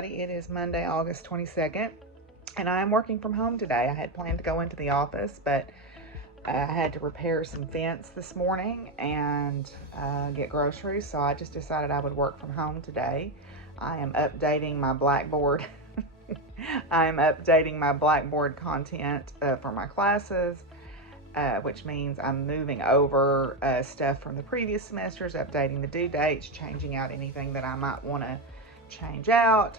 everybody. It is Monday, August 22nd, and I am working from home today. I had planned to go into the office, but I had to repair some fence this morning and get groceries, so I just decided I would work from home today. I am updating my Blackboard. I am updating my Blackboard content for my classes, which means I'm moving over stuff from the previous semesters, updating the due dates, changing out anything that I might want to change out.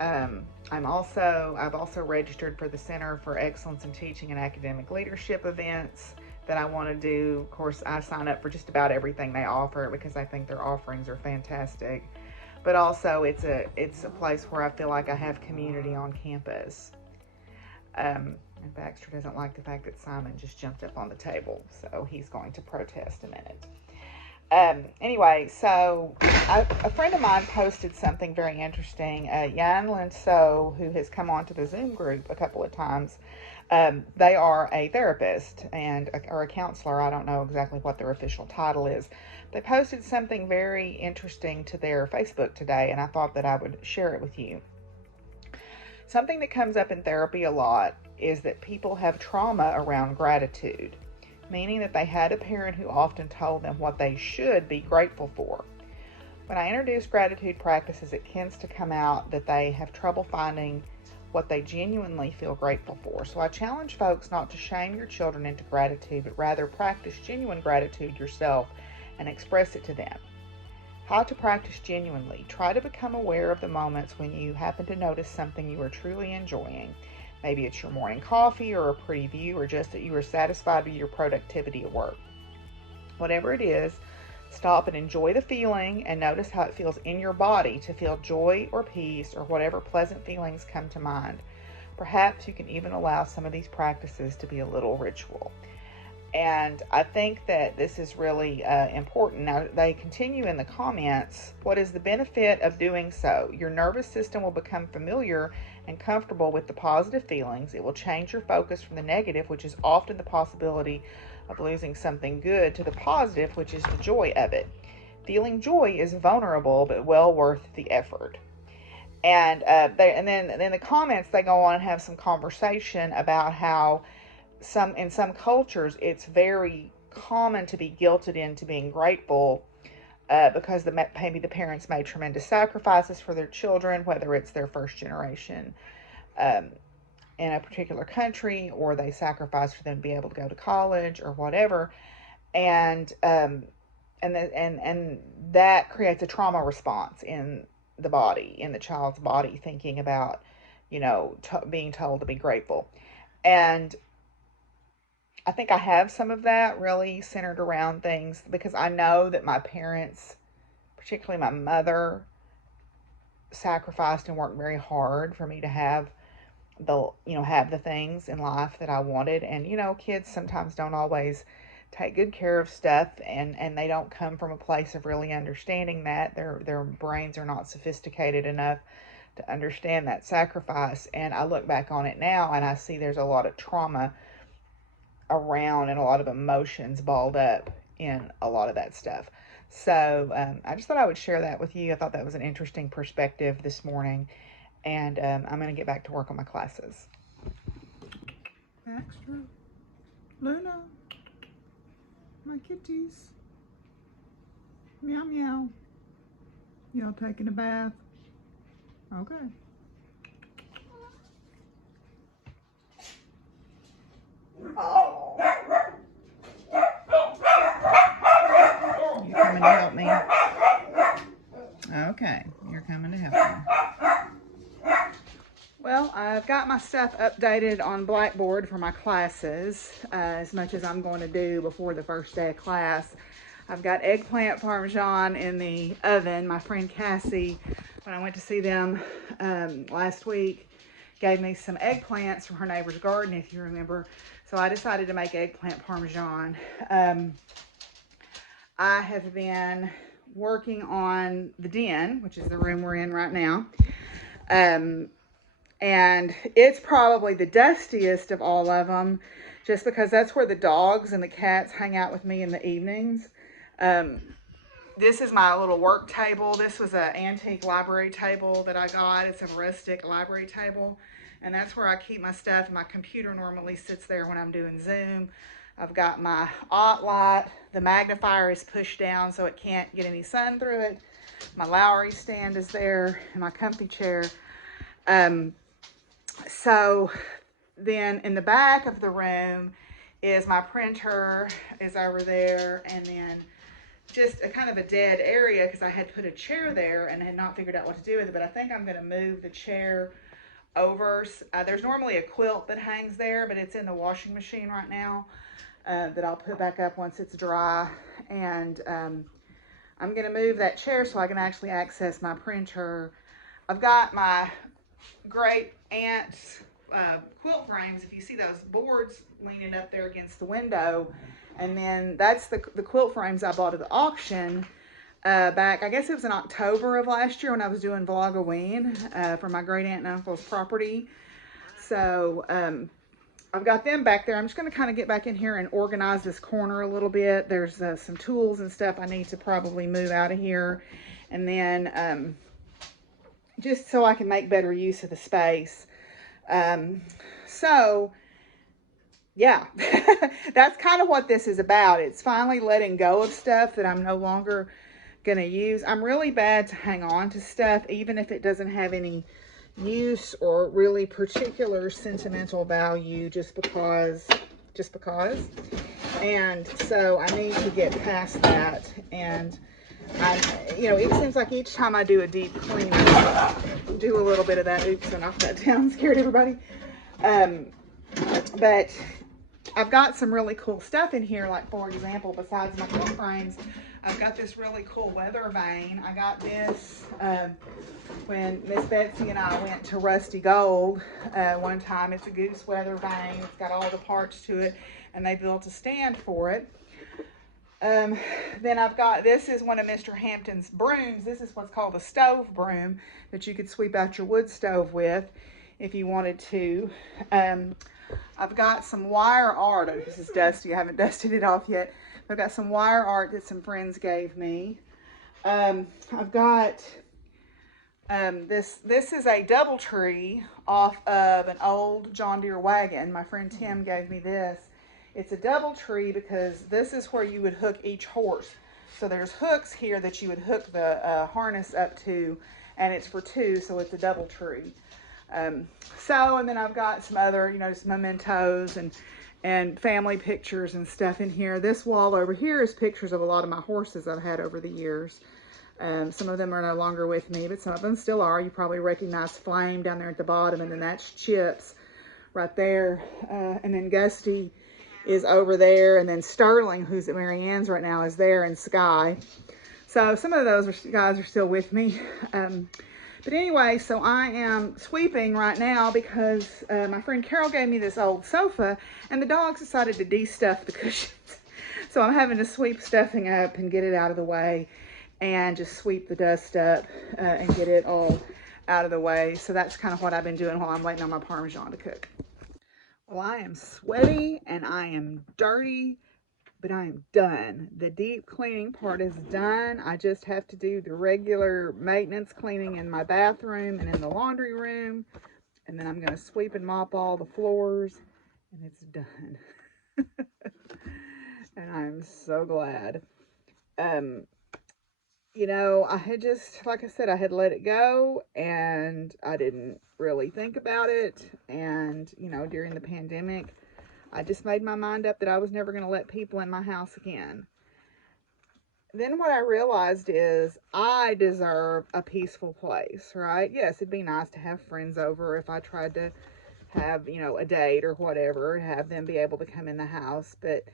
I've also registered for the Center for Excellence in Teaching and Academic Leadership events that I want to do. Of course, I sign up for just about everything they offer because I think their offerings are fantastic. But also, it's a place where I feel like I have community on campus. And Baxter doesn't like the fact that Simon just jumped up on the table, so he's going to protest a minute. Anyway, so a friend of mine posted something very interesting. Yan Lin So, who has come on to the Zoom group a couple of times, they are a therapist or a counselor. I don't know exactly what their official title is. They posted something very interesting to their Facebook today, and I thought that I would share it with you. Something that comes up in therapy a lot is that people have trauma around gratitude, meaning that they had a parent who often told them what they should be grateful for. When I introduce gratitude practices, it tends to come out that they have trouble finding what they genuinely feel grateful for. So I challenge folks not to shame your children into gratitude, but rather practice genuine gratitude yourself and express it to them. How to practice genuinely. Try to become aware of the moments when you happen to notice something you are truly enjoying. Maybe it's your morning coffee or a pretty view, or just that you are satisfied with your productivity at work. Whatever it is, stop and enjoy the feeling and notice how it feels in your body to feel joy or peace or whatever pleasant feelings come to mind. Perhaps you can even allow some of these practices to be a little ritual. And I think that this is really important. Now, they continue in the comments. What is the benefit of doing so? Your nervous system will become familiar and comfortable with the positive feelings. It will change your focus from the negative, which is often the possibility of losing something good, to the positive, which is the joy of it. Feeling joy is vulnerable, but well worth the effort. And then the comments, they go on and have some conversation about how in some cultures it's very common to be guilted into being grateful because maybe the parents made tremendous sacrifices for their children, whether it's their first generation in a particular country, or they sacrificed for them to be able to go to college or whatever, and that creates a trauma response in the child's body, thinking about being told to be grateful. And I think I have some of that really centered around things because I know that my parents, particularly my mother, sacrificed and worked very hard for me to have the things in life that I wanted. And, kids sometimes don't always take good care of stuff, and they don't come from a place of really understanding that. Their brains are not sophisticated enough to understand that sacrifice. And I look back on it now and I see there's a lot of trauma around and a lot of emotions balled up in a lot of that stuff. So I just thought I would share that with you. I thought that was an interesting perspective this morning, and I'm going to get back to work on my classes. Baxter, Luna, my kitties, meow meow. Y'all taking a bath? Okay. Oh. You're coming to help me? Okay, you're coming to help me. Well, I've got my stuff updated on Blackboard for my classes, as much as I'm going to do before the first day of class. I've got eggplant parmesan in the oven. My friend Cassie, when I went to see them last week, gave me some eggplants from her neighbor's garden, if you remember. So I decided to make eggplant parmesan. I have been working on the den, which is the room we're in right now. And it's probably the dustiest of all of them, just because that's where the dogs and the cats hang out with me in the evenings. This is my little work table. This was an antique library table that I got. It's a rustic library table. And that's where I keep my stuff. My computer normally sits there when I'm doing Zoom. I've got my aught light. The magnifier is pushed down so it can't get any sun through it. My Lowry stand is there, and my comfy chair. So then in the back of the room is my printer is over there, and then just a kind of a dead area because I had put a chair there and had not figured out what to do with it. But I think I'm going to move the chair over. There's normally a quilt that hangs there, but it's in the washing machine right now, that I'll put back up once it's dry. And I'm going to move that chair so I can actually access my printer. I've got my great aunt's quilt frames. If you see those boards leaning up there against the window, and then that's the quilt frames I bought at the auction back, I guess it was in October of last year when I was doing Vlogaween for my great aunt and uncle's property. So I've got them back there. I'm just going to kind of get back in here and organize this corner a little bit. There's some tools and stuff I need to probably move out of here, and then just so I can make better use of the space. So yeah, that's kind of what this is about. It's finally letting go of stuff that I'm no longer going to use. I'm really bad to hang on to stuff, even if it doesn't have any use or really particular sentimental value, just because. And so I need to get past that. And it seems like each time I do a deep clean, I do a little bit of that. Oops, I knocked that down, scared everybody. But I've got some really cool stuff in here. Like, for example, besides my quilt frames, I've got this really cool weather vane. I got this when Miss Betsy and I went to Rusty Gold one time. It's a goose weather vane. It's got all the parts to it, and they built a stand for it. Then I've got, this is one of Mr. Hampton's brooms. This is what's called a stove broom that you could sweep out your wood stove with if you wanted to. I've got some wire art. Oh, this is dusty. I haven't dusted it off yet. I've got some wire art that some friends gave me. I've got this is a double tree off of an old John Deere wagon. My friend Tim gave me this. It's a double tree because this is where you would hook each horse. So there's hooks here that you would hook the harness up to, and it's for two, so it's a double tree. And then I've got some other, just mementos and family pictures and stuff in here. This wall over here is pictures of a lot of my horses I've had over the years. Some of them are no longer with me, but some of them still are. You probably recognize Flame down there at the bottom, and then that's Chips right there. And then Gusty is over there, and then Sterling, who's at Mary Ann's right now, is there, and Sky. So some of those guys are still with me. But anyway, so I am sweeping right now because my friend Carol gave me this old sofa, and the dogs decided to de-stuff the cushions. So I'm having to sweep stuffing up and get it out of the way, and just sweep the dust up and get it all out of the way. So that's kind of what I've been doing while I'm waiting on my Parmesan to cook. Well, I am sweaty and I am dirty, but I am done. The deep cleaning part is done. I just have to do the regular maintenance cleaning in my bathroom and in the laundry room. And then I'm going to sweep and mop all the floors, and it's done. And I'm so glad. I had just, like I said, I had let it go, and I didn't really think about it. And, during the pandemic, I just made my mind up that I was never going to let people in my house again. Then what I realized is I deserve a peaceful place, right? Yes, it'd be nice to have friends over if I tried to have, a date or whatever, have them be able to come in the house, but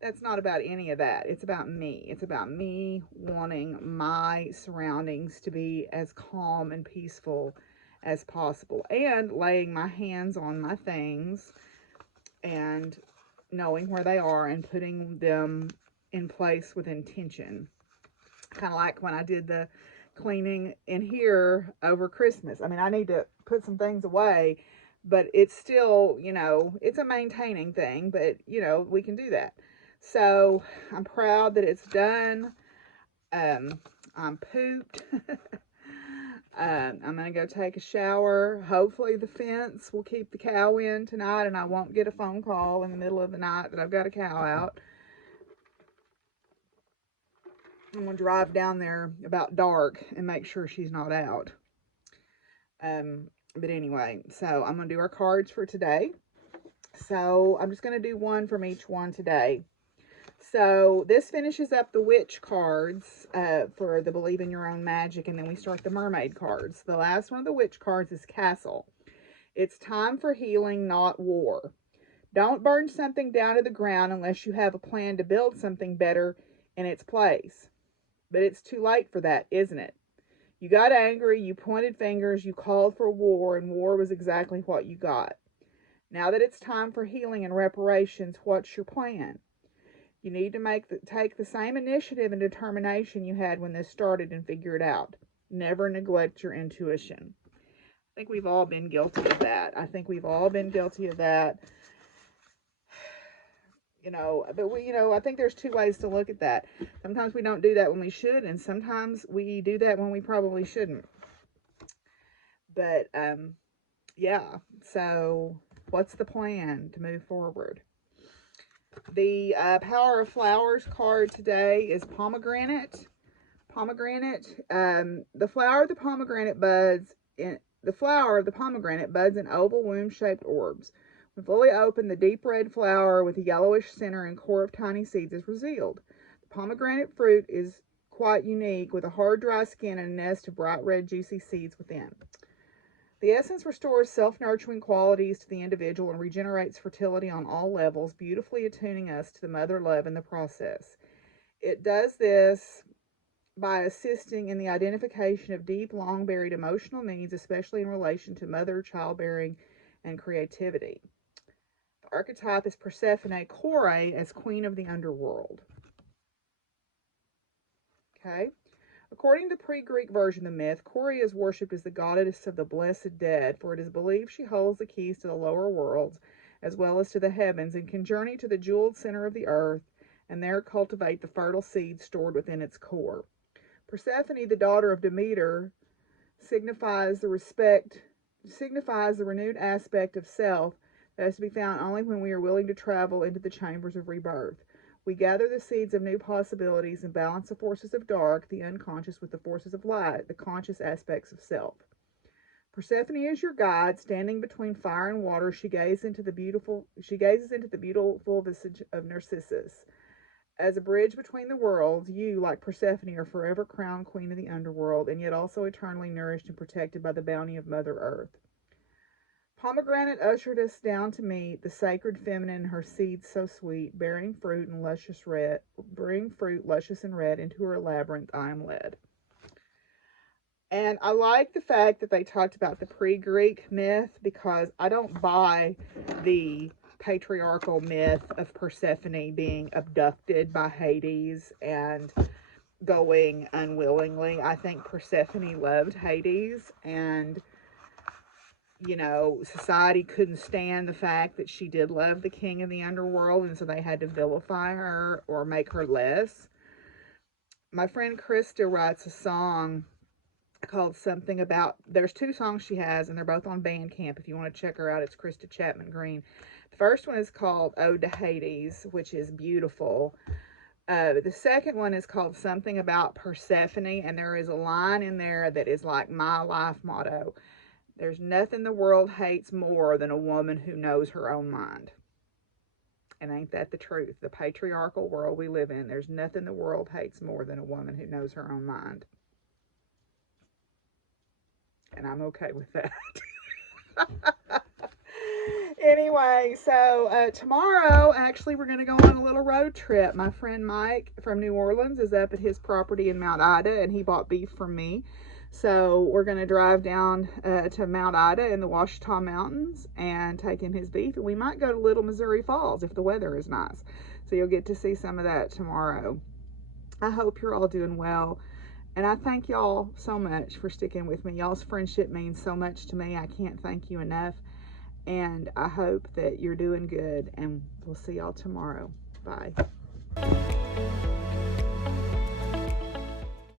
that's not about any of that. It's about me. It's about me wanting my surroundings to be as calm and peaceful as possible, and laying my hands on my things and knowing where they are and putting them in place with intention. Kind of like when I did the cleaning in here over Christmas. I mean, I need to put some things away, but it's still, it's a maintaining thing, but, we can do that. So I'm proud that it's done. I'm pooped. I'm going to go take a shower. Hopefully the fence will keep the cow in tonight and I won't get a phone call in the middle of the night that I've got a cow out. I'm going to drive down there about dark and make sure she's not out. But anyway, so I'm going to do our cards for today. So I'm just going to do one from each one today. So this finishes up the witch cards for the believe in your own magic, and then we start the mermaid cards. The last one of the witch cards is castle. It's time for healing, not war. Don't burn something down to the ground unless you have a plan to build something better in its place. But it's too late for that, isn't it? You got angry, you pointed fingers, you called for war, and war was exactly what you got. Now that it's time for healing and reparations, what's your plan? You need to take the same initiative and determination you had when this started and figure it out. Never neglect your intuition. I think we've all been guilty of that. But I think there's two ways to look at that. Sometimes we don't do that when we should, and sometimes we do that when we probably shouldn't. But, yeah. So, what's the plan to move forward? The Power of Flowers card today is pomegranate. The flower of the pomegranate buds in oval womb-shaped orbs. When fully open, the deep red flower with a yellowish center and core of tiny seeds is revealed. The pomegranate fruit is quite unique, with a hard, dry skin and a nest of bright red, juicy seeds within. The essence restores self-nurturing qualities to the individual and regenerates fertility on all levels, beautifully attuning us to the mother love in the process. It does this by assisting in the identification of deep, long-buried emotional needs, especially in relation to mother, childbearing, and creativity. The archetype is Persephone Kore as queen of the underworld. Okay? According to the pre-Greek version of the myth, Kore is worshipped as the goddess of the blessed dead, for it is believed she holds the keys to the lower worlds as well as to the heavens, and can journey to the jeweled center of the earth and there cultivate the fertile seeds stored within its core. Persephone, the daughter of Demeter, signifies the renewed aspect of self that is to be found only when we are willing to travel into the chambers of rebirth. We gather the seeds of new possibilities and balance the forces of dark, the unconscious, with the forces of light, the conscious aspects of self. Persephone is your guide, standing between fire and water. She gazes into the beautiful visage of Narcissus. As a bridge between the worlds, you, like Persephone, are forever crowned queen of the underworld, and yet also eternally nourished and protected by the bounty of Mother Earth. Pomegranate ushered us down to meet the sacred feminine, her seeds so sweet, bearing fruit luscious and red. Into her labyrinth I am led. And I like the fact that they talked about the pre-Greek myth, because I don't buy the patriarchal myth of Persephone being abducted by Hades and going unwillingly. I think Persephone loved Hades, and society couldn't stand the fact that she did love the king of the underworld, and so they had to vilify her or make her less. My friend Krista writes a song called something about, there's two songs she has, and they're both on Bandcamp if you want to check her out. It's Krista Chapman Green. The first one is called Ode to Hades, which is beautiful. The second one is called Something About Persephone, and there is a line in there that is like my life motto. There's nothing the world hates more than a woman who knows her own mind. And ain't that the truth? The patriarchal world we live in, there's nothing the world hates more than a woman who knows her own mind. And I'm okay with that. Anyway, so tomorrow, actually, we're going to go on a little road trip. My friend Mike from New Orleans is up at his property in Mount Ida, and he bought beef from me. So we're going to drive down to Mount Ida in the Ouachita Mountains and take him his beef. And we might go to Little Missouri Falls if the weather is nice. So you'll get to see some of that tomorrow. I hope you're all doing well. And I thank y'all so much for sticking with me. Y'all's friendship means so much to me. I can't thank you enough. And I hope that you're doing good. And we'll see y'all tomorrow. Bye.